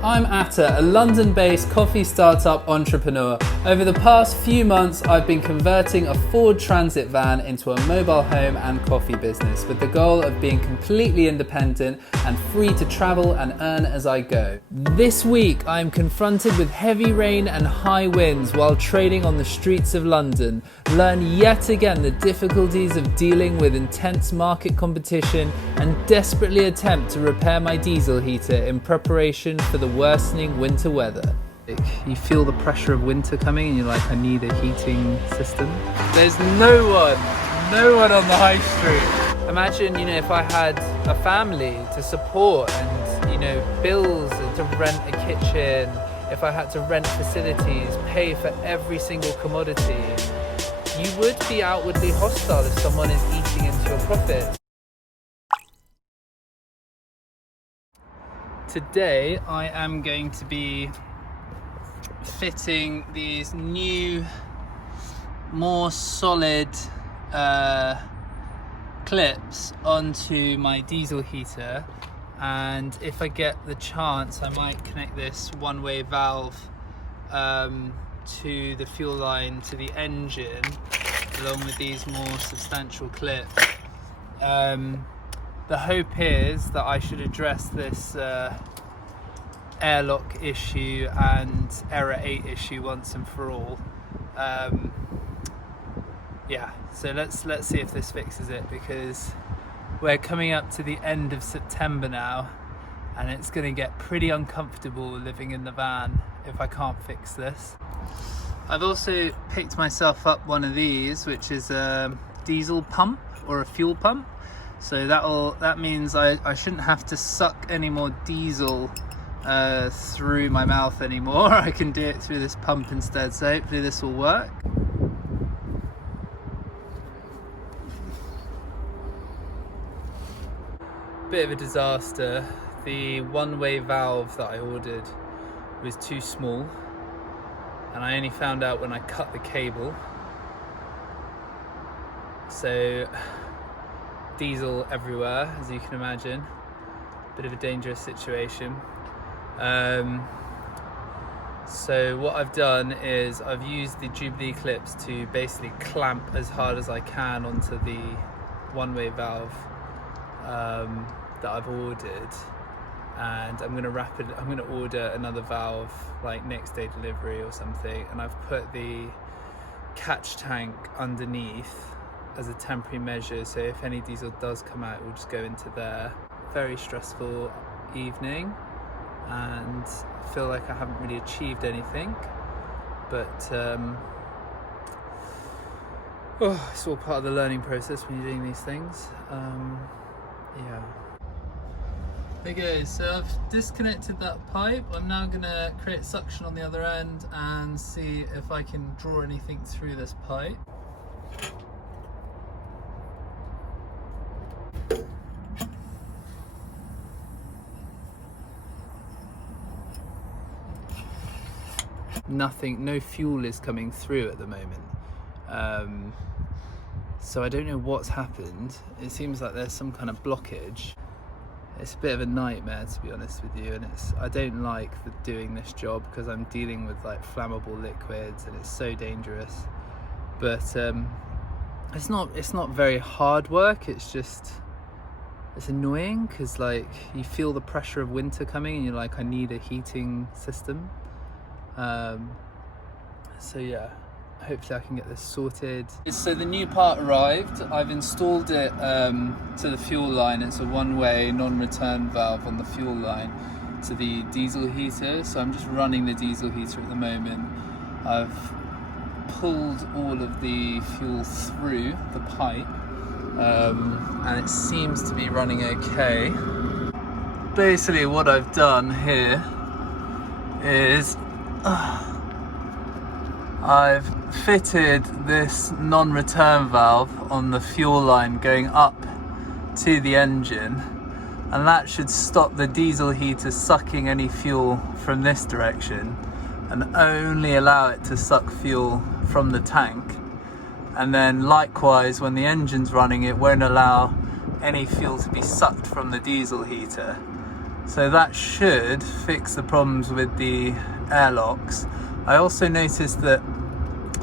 I'm Atta, a London-based coffee startup entrepreneur. Over the past few months, I've been converting a Ford Transit van into a mobile home and coffee business with the goal of being completely independent and free to travel and earn as I go. This week, I'm confronted with heavy rain and high winds while trading on the streets of London. Learn yet again the difficulties of dealing with intense market competition and desperately attempt to repair my diesel heater in preparation for the worsening winter weather. You feel the pressure of winter coming and you're like, I need a heating system. There's no one on the high street. Imagine, if I had a family to support and, bills to rent a kitchen, if I had to rent facilities, pay for every single commodity, you would be outwardly hostile if someone is eating into your profit. Today I am going to be fitting these new, more solid clips onto my diesel heater, and if I get the chance I might connect this one-way valve to the fuel line to the engine along with these more substantial clips. The hope is that I should address this airlock issue and error 8 issue once and for all. So let's see if this fixes it, because we're coming up to the end of September now and it's going to get pretty uncomfortable living in the van if I can't fix this. I've also picked myself up one of these, which is a diesel pump or a fuel pump. So that means I shouldn't have to suck any more diesel through my mouth anymore. I can do it through this pump instead, so hopefully this will work. Bit of a disaster. The one-way valve that I ordered was too small, and I only found out when I cut the cable. So diesel everywhere, as you can imagine. Bit of a dangerous situation. So what I've done is I've used the Jubilee clips to basically clamp as hard as I can onto the one-way valve that I've ordered, and I'm going to order another valve like next day delivery or something, and I've put the catch tank underneath as a temporary measure, so if any diesel does come out, it will just go into there. Very stressful evening, and I feel like I haven't really achieved anything, but it's all part of the learning process when you're doing these things. Okay, so I've disconnected that pipe. I'm now going to create suction on the other end and see if I can draw anything through this pipe. Nothing, no fuel is coming through at the moment. So I don't know what's happened. It seems like there's some kind of blockage. It's a bit of a nightmare, to be honest with you, and I don't like doing this job because I'm dealing with like flammable liquids and it's so dangerous. But it's not very hard work. It's annoying because like you feel the pressure of winter coming and you're like, I need a heating system. So yeah, hopefully I can get this sorted. So the new part arrived. I've installed it to the fuel line. It's a one-way non-return valve on the fuel line to the diesel heater. So I'm just running the diesel heater at the moment. I've pulled all of the fuel through the pipe, and it seems to be running okay. Basically what I've done here is I've fitted this non-return valve on the fuel line going up to the engine, and that should stop the diesel heater sucking any fuel from this direction and only allow it to suck fuel from the tank. And then likewise, when the engine's running, it won't allow any fuel to be sucked from the diesel heater. So that should fix the problems with the airlocks. I also noticed that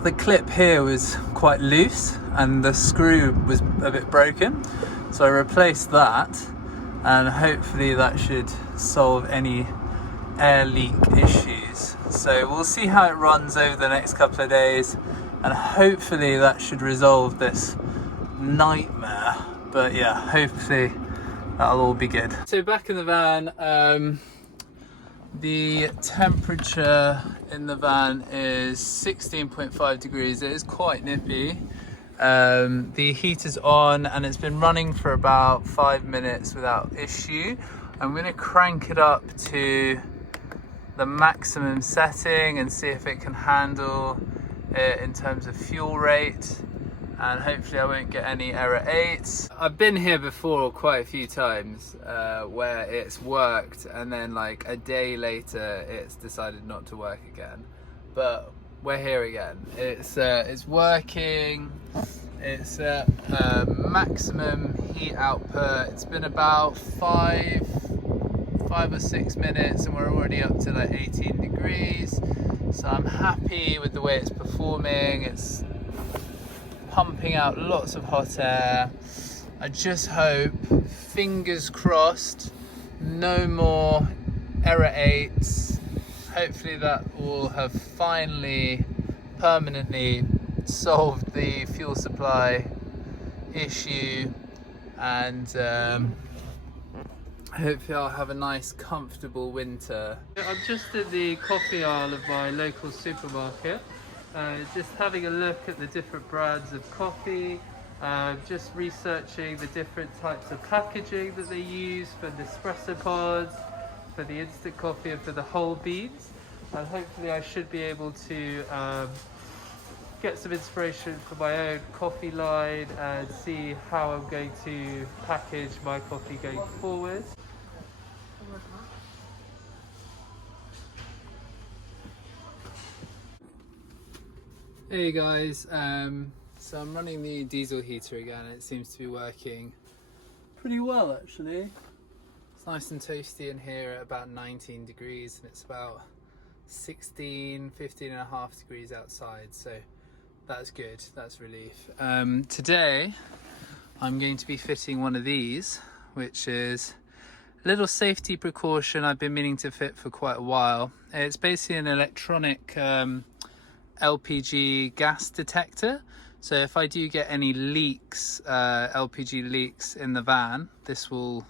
the clip here was quite loose and the screw was a bit broken. So I replaced that, and hopefully that should solve any air leak issues. So we'll see how it runs over the next couple of days, and hopefully that should resolve this nightmare. But yeah, hopefully that'll all be good. So back in the van, the temperature in the van is 16.5 degrees. It is quite nippy. The heater's on and it's been running for about 5 minutes without issue. I'm going to crank it up to the maximum setting and see if it can handle it in terms of fuel rate, and hopefully I won't get any error 8s. I've been here before quite a few times where it's worked and then like a day later it's decided not to work again, but we're here again. It's working. It's at maximum heat output. It's been about 5 or 6 minutes and we're already up to like 18 degrees. So I'm happy with the way it's performing. It's pumping out lots of hot air. I just hope, fingers crossed, no more error 8s. Hopefully that will have finally permanently solved the fuel supply issue, and hopefully I'll have a nice comfortable winter. I'm just in the coffee aisle of my local supermarket, just having a look at the different brands of coffee, just researching the different types of packaging that they use for Nespresso pods, for the instant coffee and for the whole beans, and hopefully I should be able to get some inspiration for my own coffee line and see how I'm going to package my coffee going forward. Hey guys, so I'm running the diesel heater again and it seems to be working pretty well actually. It's nice and toasty in here at about 19 degrees and it's about 15 and a half degrees outside, so that's good, that's relief. Today I'm going to be fitting one of these, which is a little safety precaution I've been meaning to fit for quite a while. It's basically an electronic LPG gas detector. So if I do get any leaks, LPG leaks in the van, this will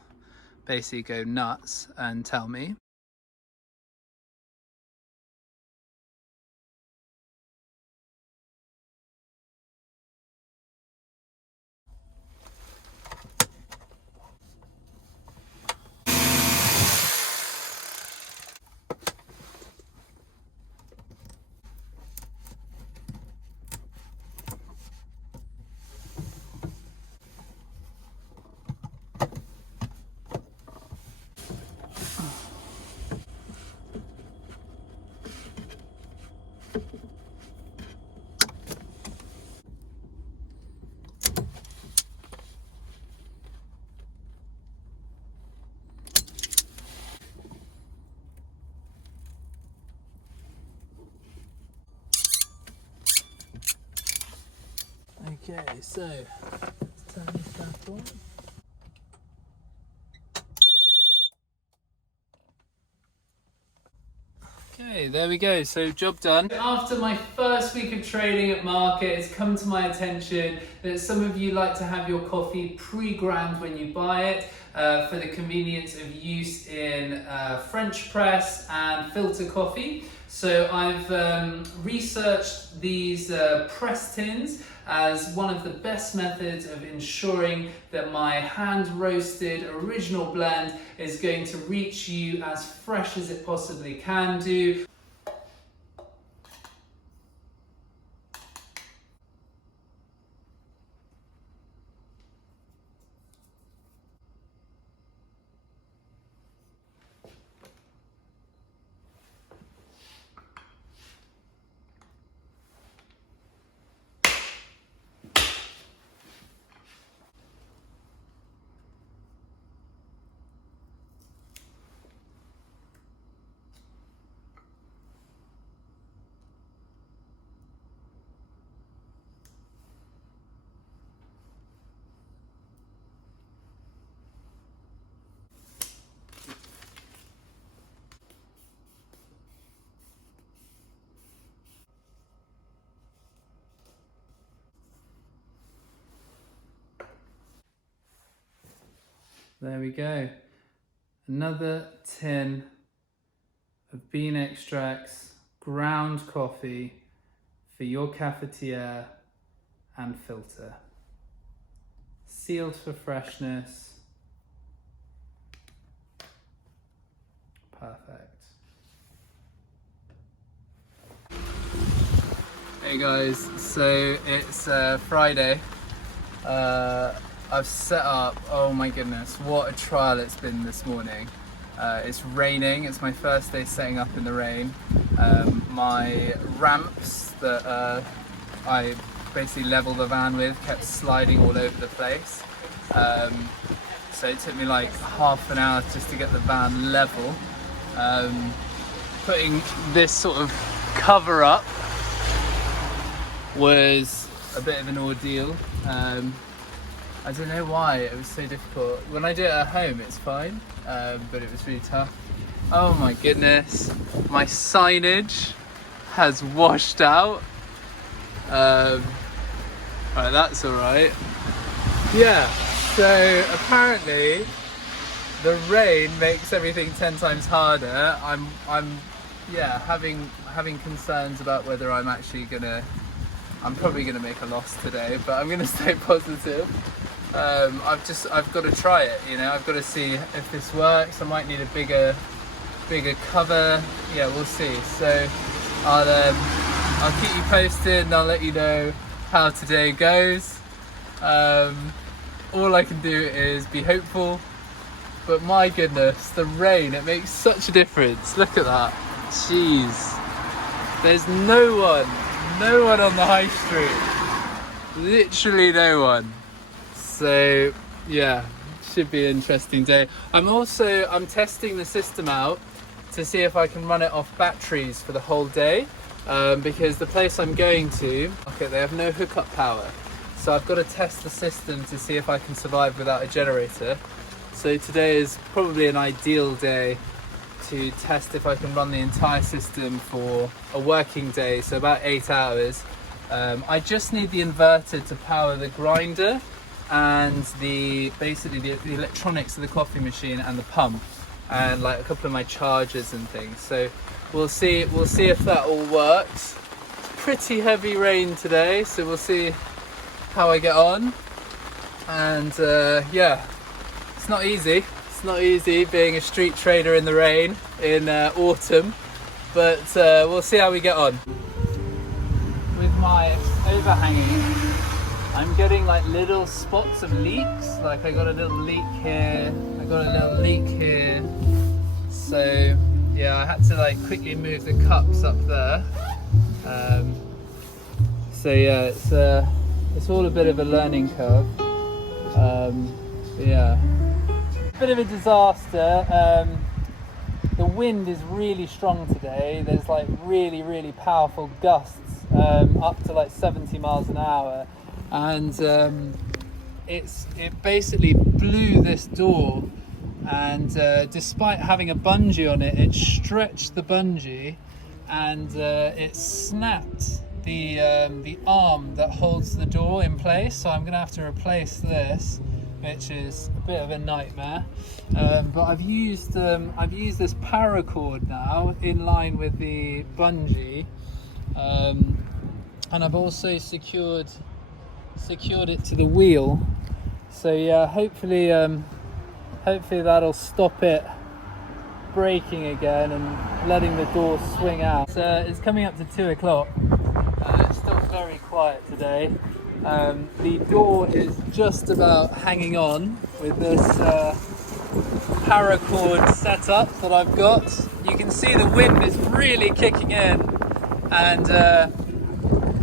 basically go nuts and tell me. Okay, so let's turn this back on. Okay, there we go, so job done. After my first week of trading at market, it's come to my attention that some of you like to have your coffee pre-ground when you buy it for the convenience of use in French press and filter coffee. So I've researched these press tins as one of the best methods of ensuring that my hand roasted original blend is going to reach you as fresh as it possibly can do. there we go. Another tin of bean extracts, ground coffee for your cafetiere and filter. Sealed for freshness. Perfect. Hey guys, so it's Friday. I've set up, oh my goodness, what a trial it's been this morning. It's raining, it's my first day setting up in the rain. My ramps that I basically leveled the van with kept sliding all over the place. So it took me like half an hour just to get the van level. Putting this sort of cover up was a bit of an ordeal. I don't know why it was so difficult. When I do it at home it's fine, but it was really tough. Oh my goodness, my signage has washed out. Right, that's alright. Yeah, so apparently the rain makes everything 10 times harder. I'm having concerns about whether I'm probably gonna make a loss today, but I'm gonna stay positive. I've got to try it, you know. I've got to see if this works. I might need a bigger cover. Yeah, we'll see. So I'll keep you posted and I'll let you know how today goes. All I can do is be hopeful, but my goodness, the rain, it makes such a difference. Look at that. Jeez, there's no one on the high street, literally no one. So yeah, should be an interesting day. I'm testing the system out to see if I can run it off batteries for the whole day, because the place I'm going to, okay, they have no hookup power, so I've got to test the system to see if I can survive without a generator. So today is probably an ideal day to test if I can run the entire system for a working day, so about 8 hours. I just need the inverter to power the grinder and basically the electronics of the coffee machine and the pump, and like a couple of my chargers and things. So we'll see if that all works. It's pretty heavy rain today, so we'll see how I get on. And yeah, it's not easy being a street trader in the rain in autumn, but we'll see how we get on. With my overhanging, I'm getting like little spots of leaks. Like I got a little leak here, I got a little leak here. So yeah, I had to like quickly move the cups up there. So yeah, it's all a bit of a learning curve. Yeah, bit of a disaster. The wind is really strong today. There's like really powerful gusts, up to like 70 miles an hour. And it basically blew this door, and despite having a bungee on it, it stretched the bungee, and it snapped the arm that holds the door in place. So I'm gonna have to replace this, which is a bit of a nightmare. But I've used this paracord now in line with the bungee, and I've also secured it to the wheel. So yeah, hopefully that'll stop it breaking again and letting the door swing out. It's coming up to 2 o'clock. It's still very quiet today. The door is just about hanging on with this paracord setup that I've got. You can see the wind is really kicking in, and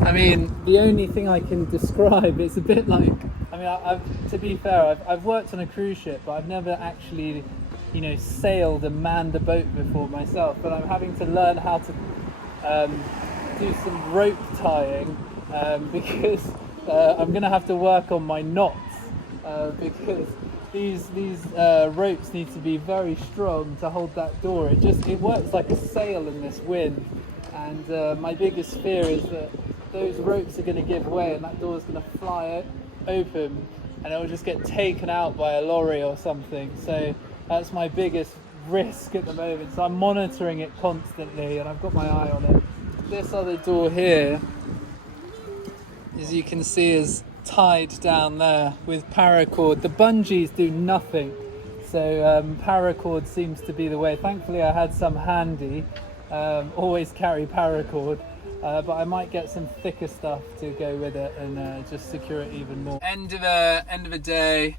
I mean, the only thing I can describe, it's a bit like, I mean, to be fair, I've worked on a cruise ship, but I've never actually, you know, sailed and manned a boat before myself. But I'm having to learn how to do some rope tying, because I'm going to have to work on my knots, because these ropes need to be very strong to hold that door. It works like a sail in this wind, and my biggest fear is that those ropes are going to give way and that door is going to fly open and it will just get taken out by a lorry or something. So that's my biggest risk at the moment. So I'm monitoring it constantly, and I've got my eye on it. This other door here, as you can see, is tied down there with paracord. The bungees do nothing, so paracord seems to be the way. Thankfully I had some handy, always carry paracord, but I might get some thicker stuff to go with it and just secure it even more. End of a day.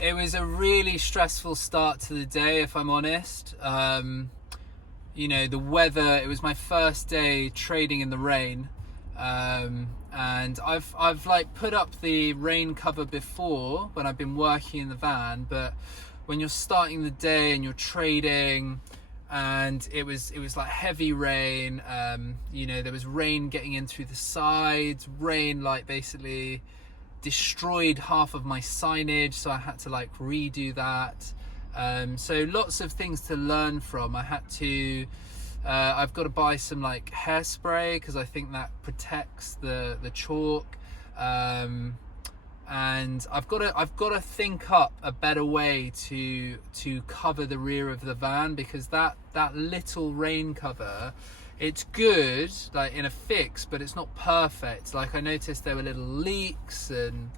It was a really stressful start to the day, if I'm honest. You know, the weather, it was my first day trading in the rain. And I've like put up the rain cover before when I've been working in the van, but when you're starting the day and you're trading, and it was like heavy rain, you know, there was rain getting in through the sides, rain like basically destroyed half of my signage, so I had to like redo that. So lots of things to learn from. I had to I've got to buy some like hairspray because I think that protects the chalk, and I've got to think up a better way to cover the rear of the van, because that little rain cover, it's good like in a fix, but it's not perfect. Like I noticed there were little leaks, and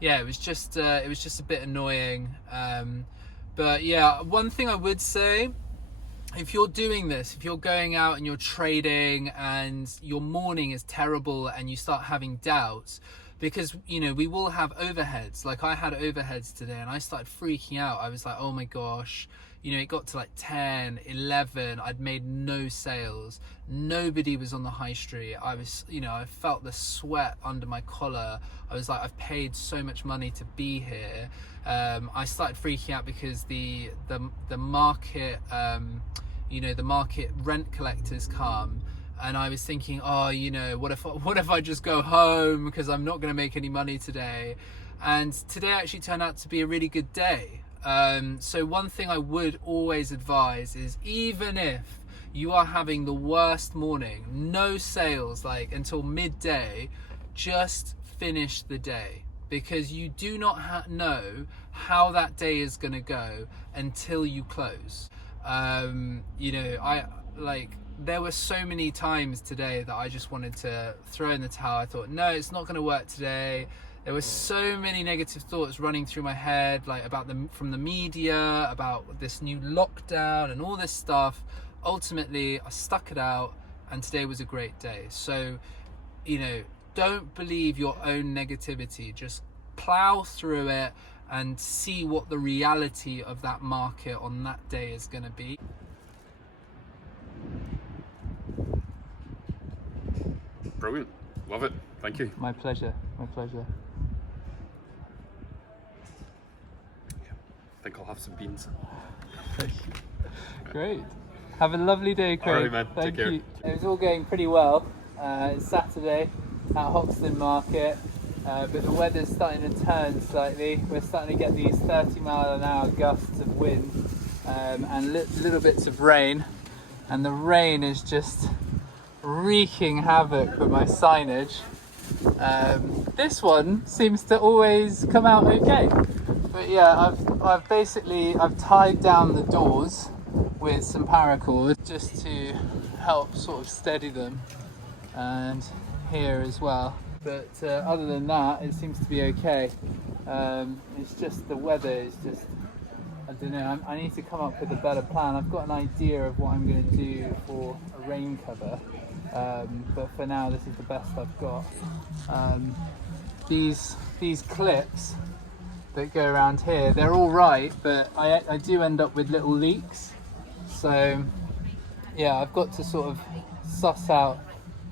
yeah, it was just a bit annoying. But yeah, one thing I would say, if you're doing this, if you're going out and you're trading and your morning is terrible and you start having doubts, because, you know, we will have overheads. Like I had overheads today and I started freaking out. I was like, oh my gosh, you know, it got to like 10, 11, I'd made no sales. Nobody was on the high street. I was, you know, I felt the sweat under my collar. I was like, I've paid so much money to be here. I started freaking out because the market, you know, the market rent collectors come, and I was thinking, oh, you know, what if I just go home because I'm not going to make any money today. And today actually turned out to be a really good day. So one thing I would always advise is, even if you are having the worst morning, no sales like until midday, just finish the day, because you do not know how that day is going to go until you close. You know, there were so many times today that I just wanted to throw in the towel. I thought, no, it's not going to work today. There were so many negative thoughts running through my head, like from the media, about this new lockdown and all this stuff. Ultimately, I stuck it out, and today was a great day. So, you know, don't believe your own negativity. Just plow through it and see what the reality of that market on that day is going to be. Brilliant. Love it. Thank you. My pleasure. My pleasure. I think I'll have some beans. Great. Have a lovely day, Craig. All right, man. Thank Take care. you. It was all going pretty well. It's Saturday at Hoxton Market, but the weather's starting to turn slightly. We're starting to get these 30-mile-an-hour gusts of wind, and little bits of rain, and the rain is just wreaking havoc with my signage. This one seems to always come out okay, but yeah, I've tied down the doors with some paracord just to help sort of steady them, and here as well. But other than that, it seems to be okay. It's just the weather is just, I don't know, I need to come up with a better plan. I've got an idea of what I'm going to do for a rain cover, but for now this is the best I've got. These clips that go around here, they're all right, but I do end up with little leaks. So yeah, I've got to sort of suss out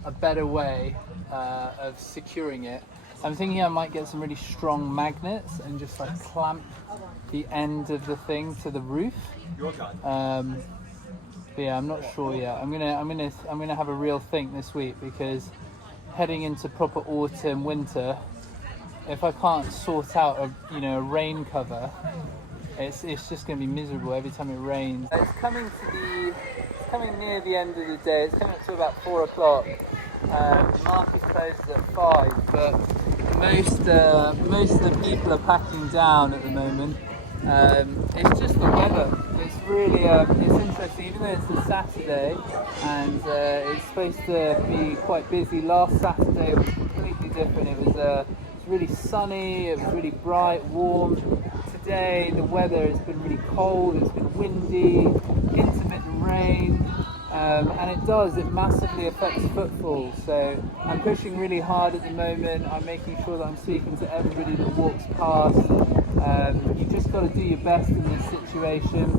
a better way of securing it. I'm thinking I might get some really strong magnets and just like clamp the end of the thing to the roof. But yeah, I'm not sure yet. I'm gonna have a real think this week, because heading into proper autumn, winter, if I can't sort out a rain cover, it's just gonna be miserable every time it rains. It's coming near the end of the day. It's coming up to about 4 o'clock. The market closes at 5, but most of the people are packing down at the moment. It's just the weather. It's really it's interesting, even though it's a Saturday and it's supposed to be quite busy. Last Saturday was completely different. It was really sunny, it was really bright, warm. Today the weather has been really cold, it's been windy, intermittent rain, and it massively affects footfall. So I'm pushing really hard at the moment. I'm making sure that I'm speaking to everybody that walks past. You just got to do your best in this situation,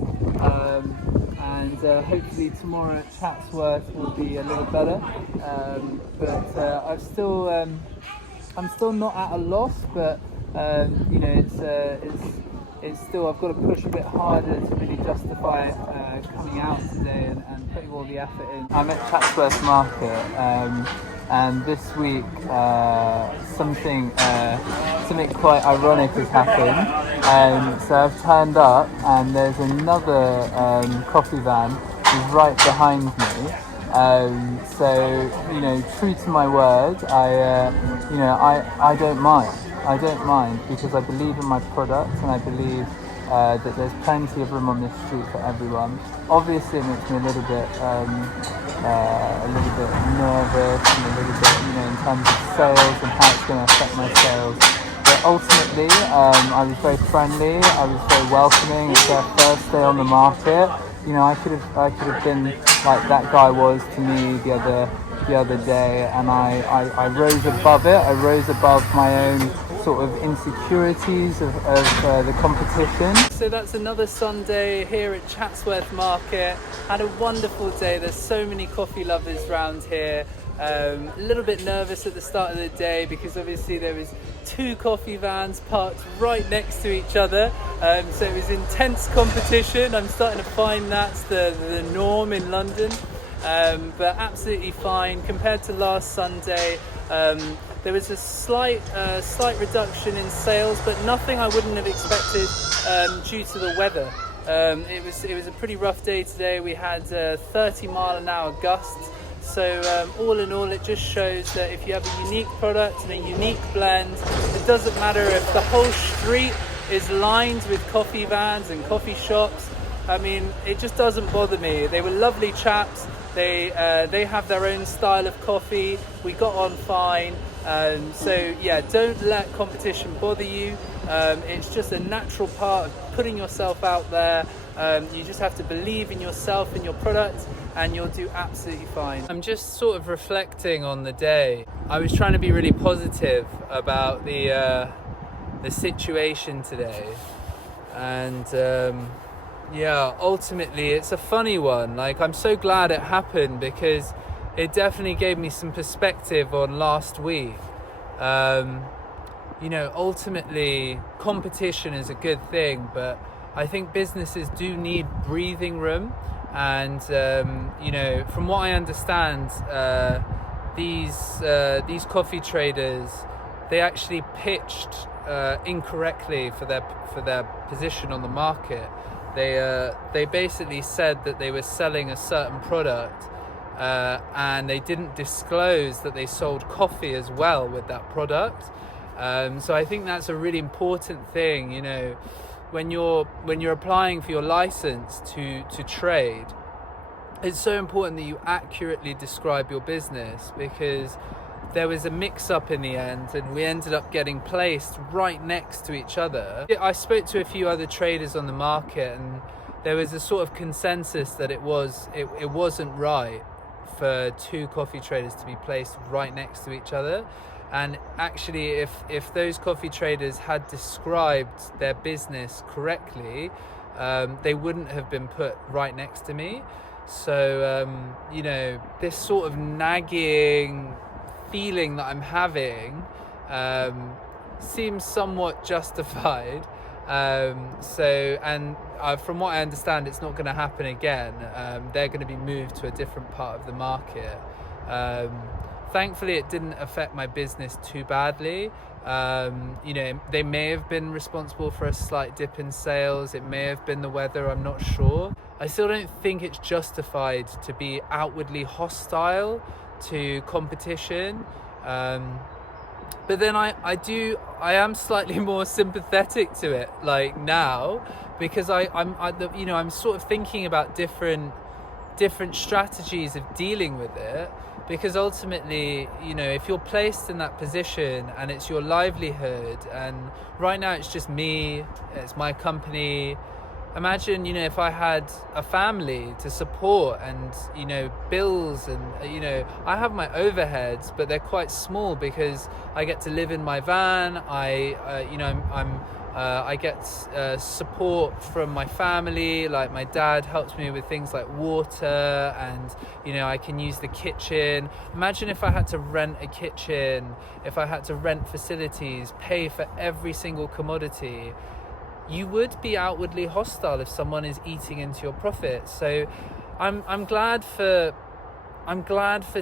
and hopefully tomorrow at Chatsworth will be a little better. But I'm still not at a loss, but it's still, I've got to push a bit harder to really justify coming out today and putting all the effort in. I'm at Chatsworth Market, and this week something quite ironic has happened. So I've turned up and there's another coffee van who's right behind me. So true to my word, I don't mind. I don't mind because I believe in my product and I believe that there's plenty of room on this street for everyone. Obviously, it makes me a little bit nervous and a little bit, in terms of sales and how it's going to affect my sales. But ultimately, I was very friendly. I was very welcoming. It's their first day on the market. I could have been like that guy was to me the other day, and I rose above it. I rose above my own sort of insecurities of the competition. So that's another Sunday here at Chatsworth Market. Had a wonderful day. There's so many coffee lovers around here. A little bit nervous at the start of the day because obviously there was 2 coffee vans parked right next to each other, so it was intense competition. I'm starting to find that's the norm in London, but absolutely fine. Compared to last Sunday, there was a slight reduction in sales, but nothing I wouldn't have expected due to the weather. It was a pretty rough day today. We had 30-mile-an-hour gusts. So all in all, it just shows that if you have a unique product and a unique blend, it doesn't matter if the whole street is lined with coffee vans and coffee shops. I mean, it just doesn't bother me. They were lovely chaps. They have their own style of coffee. We got on fine. So yeah, don't let competition bother you. It's just a natural part of putting yourself out there. You just have to believe in yourself and your product, and you'll do absolutely fine. I'm just sort of reflecting on the day. I was trying to be really positive about the situation today, and ultimately it's a funny one. Like, I'm so glad it happened because it definitely gave me some perspective on last week. Ultimately competition is a good thing, but I think businesses do need breathing room. And from what I understand, these coffee traders, they actually pitched incorrectly for their position on the market. They basically said that they were selling a certain product, and they didn't disclose that they sold coffee as well with that product. So I think that's a really important thing. When you're applying for your license to trade, it's so important that you accurately describe your business, because there was a mix-up in the end and we ended up getting placed right next to each other. I spoke to a few other traders on the market, and there was a sort of consensus that it wasn't right for 2 coffee traders to be placed right next to each other. And actually, if those coffee traders had described their business correctly, they wouldn't have been put right next to me. So, this sort of nagging feeling that I'm having seems somewhat justified. From what I understand, it's not going to happen again. They're going to be moved to a different part of the market. Thankfully, it didn't affect my business too badly. They may have been responsible for a slight dip in sales. It may have been the weather, I'm not sure. I still don't think it's justified to be outwardly hostile to competition. but then I am slightly more sympathetic to it like now, because I'm sort of thinking about different strategies of dealing with it, because ultimately, if you're placed in that position and it's your livelihood, and right now it's just me, it's my company. Imagine, if I had a family to support and, bills, and, I have my overheads, but they're quite small because I get to live in my van. I get support from my family. Like, my dad helps me with things like water, and, I can use the kitchen. Imagine if I had to rent a kitchen, if I had to rent facilities, pay for every single commodity. You would be outwardly hostile if someone is eating into your profits. So I'm glad for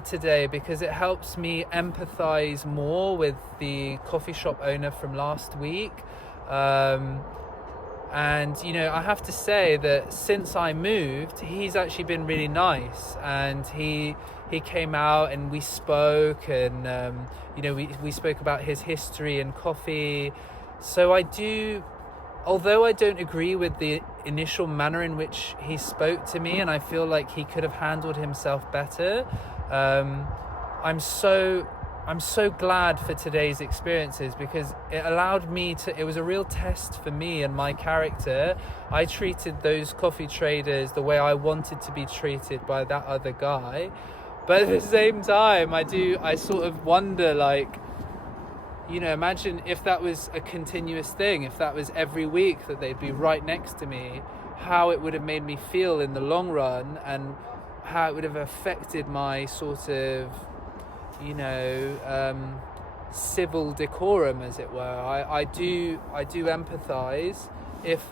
today, because it helps me empathize more with the coffee shop owner from last week. And I have to say that since I moved, he's actually been really nice, and he came out and we spoke, and we spoke about his history in coffee. So although I don't agree with the initial manner in which he spoke to me, and I feel like he could have handled himself better, I'm so glad for today's experiences, because it allowed me it was a real test for me and my character. I treated those coffee traders the way I wanted to be treated by that other guy, but at the same time, I sort of wonder, like, imagine if that was a continuous thing, if that was every week that they'd be right next to me, how it would have made me feel in the long run, and how it would have affected my sort of, civil decorum, as it were. I do empathize. If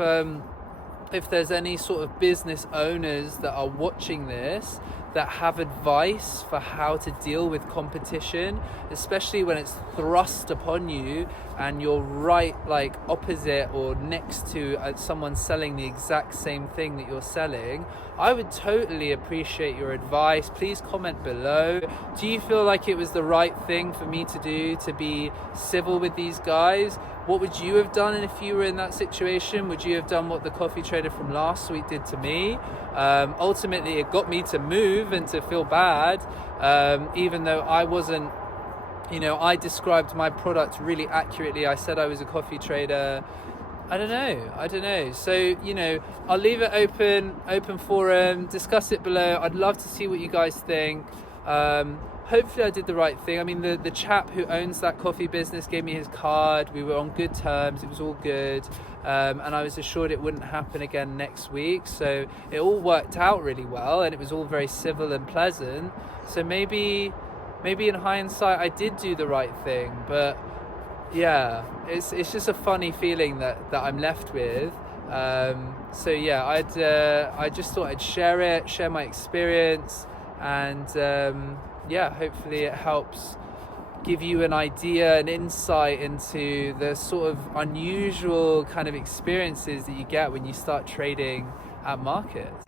there's any sort of business owners that are watching this, that have advice for how to deal with competition, especially when it's thrust upon you and you're right, like, opposite or next to someone selling the exact same thing that you're selling, I would totally appreciate your advice. Please comment below. Do you feel like it was the right thing for me to do, to be civil with these guys? What would you have done if you were in that situation? Would you have done what the coffee trader from last week did to me? Ultimately, it got me to move and to feel bad, even though I wasn't, I described my product really accurately. I said I was a coffee trader. I don't know. So, I'll leave it open forum, discuss it below. I'd love to see what you guys think. Hopefully I did the right thing. I mean, the chap who owns that coffee business gave me his card. We were on good terms. It was all good. And I was assured it wouldn't happen again next week. So it all worked out really well, and it was all very civil and pleasant. So maybe in hindsight I did do the right thing. But yeah, it's just a funny feeling that I'm left with. So yeah, I just thought I'd share my experience, and yeah, hopefully it helps give you an idea, an insight into the sort of unusual kind of experiences that you get when you start trading at markets.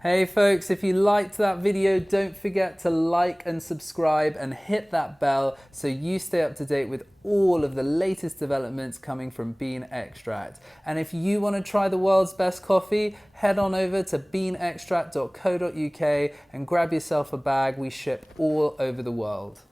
Hey folks, if you liked that video, don't forget to like and subscribe and hit that bell so you stay up to date with all of the latest developments coming from Bean Extract. And if you want to try the world's best coffee, head on over to beanextract.co.uk and grab yourself a bag. We ship all over the world.